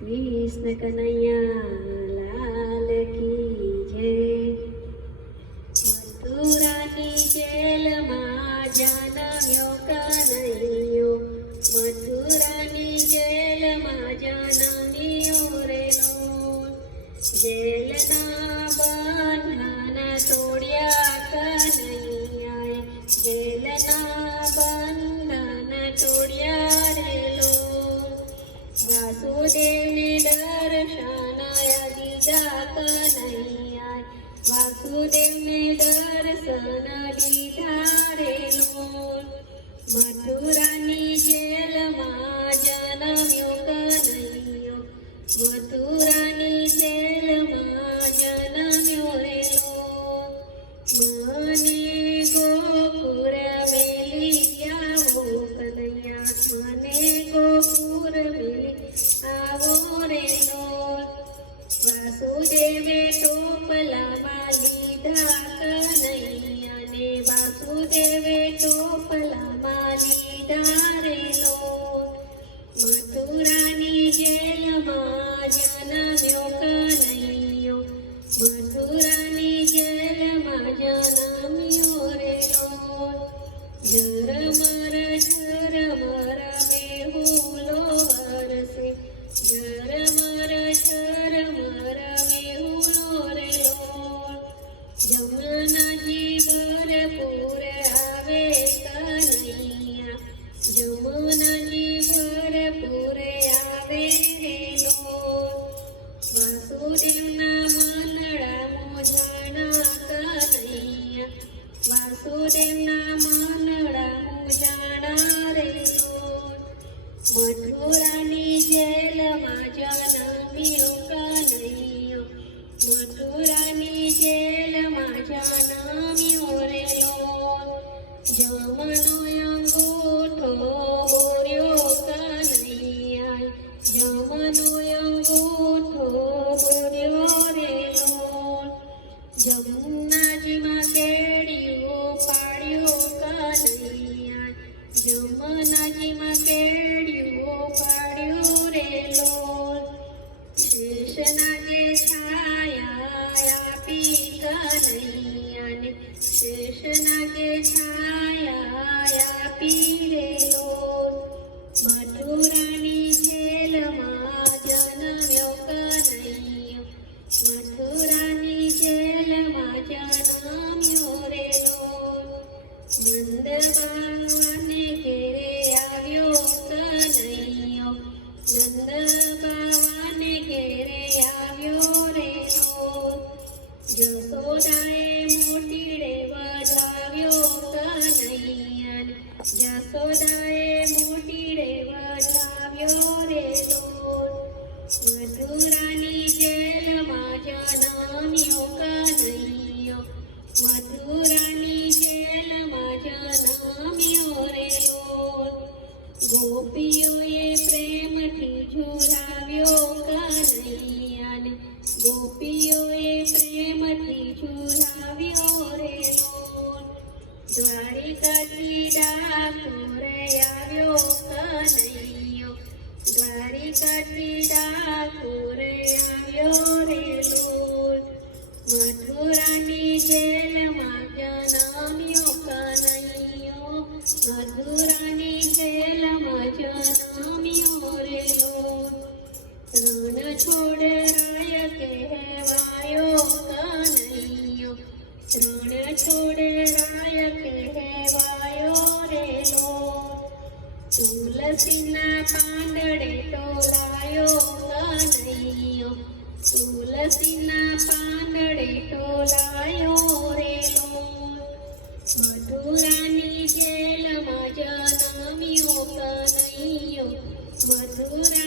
कृष्ण कन्हैया लाल की जय। मथुरानी जेलમાં જન્મ્યો કનૈયો, મથુરાની જેલમાં જન્મ્યો રે લોલ। જેલના બંધન તોડ્યા કનૈયાએ, જેલના બંધન તોડ્યા રે લોલ। વાસુદેવને દર્શનાયા દીધા કનૈયાએ, વાસુદેવને દર્શન દીધા રે લોલ। મથુરાની જેલમાં જન્મ્યો કનૈયો, મથુરાની જેલમાં જન્મ્યો રે લોલ। મને ગોકુળ મેલી આવો કનૈયા, મને ગોકુળ મેલી આવો રે લોલ। વાસુદેવે ટોપલામાં લીધા કનૈયાને, વાસુદેવે ટોપલામાં લીધા રે લોલ। મથુરાની જેલમાં જન્મ્યો કનૈયો, મથુરાની જેલમાં જન્મ્યો રે લોલ। ઝરમર ઝરમર મેહુલો વરસે, ઝરમર ઝરમર મેહુલો રે લોલ। જમનાજી ભરપૂર આવે કનૈયા, જમનાજી ભરપૂર આવે રે લોલ। વાસુદેવના મનડા મોજાણા કનૈયા, વાસુદેવના મનડા મોજાણા રે લોલ। મથુરાની જેલમાં જન્મ્યો કનૈયો, મથુરાની જેલમાં જન્મ્યો રે લોલ। જમનો અંગૂઠો બોર્યો કનૈયાએ, જમનો અંગૂઠો બોર્યો રે લોલ। જમનાજીમાં કેડિયો પાડ્યો કનૈયાએ, જમનાજીમાં કેડિયો પાડ્યો રે લોલ। શેષનાગે છાયા આપી કનૈયાને, શેષનાગે છાયા આપી રે લોલ। મથુરાની જેલમાં જન્મ્યો કનૈયો, મથુરાની જેલમાં જન્મ્યો રે લોલ। નંદ બાવાને ઘેરે આવ્યો કનૈયો, નંદ બાવાને ઘેરે આવ્યો રે લોલ। જશોદાએ મોટીડે વધાવ્યો કનૈયાને, જશોદાએ મોટીડે વધાવ્યો રે લોલ। મથુરાની જેલમાં જન્મ્યો કનૈયો, મથુરાની જેલમાં જન્મ્યો રે લોલ। ગોપીઓએ પ્રેમથી ઝુલાવ્યો કનૈયાને, ગોપીઓએ પ્રેમથી ઝુલાવ્યો રે લોલ। દ્વારિકાથી ડાકોર આવ્યો કનૈયો, દ્વારિકાથી ડાકોર આવ્યો રે લોલ। મથુરાની જેલમાં જન્મ્યો કનૈયો, મથુરાની જેલમાં જન્મ્યો રે લોલ। રણછોડ રાય કહેવાયો કનૈયો, રણછોડ રાય કહેવાયો રે લોલ। તુલસીના પાંદડે ટોલાયો કનૈયો, તુલસીના પાંદડે ટોલાયો રે લોલ। મથુરાની જેલમાં જન્મ્યો કનૈયો, મથુરા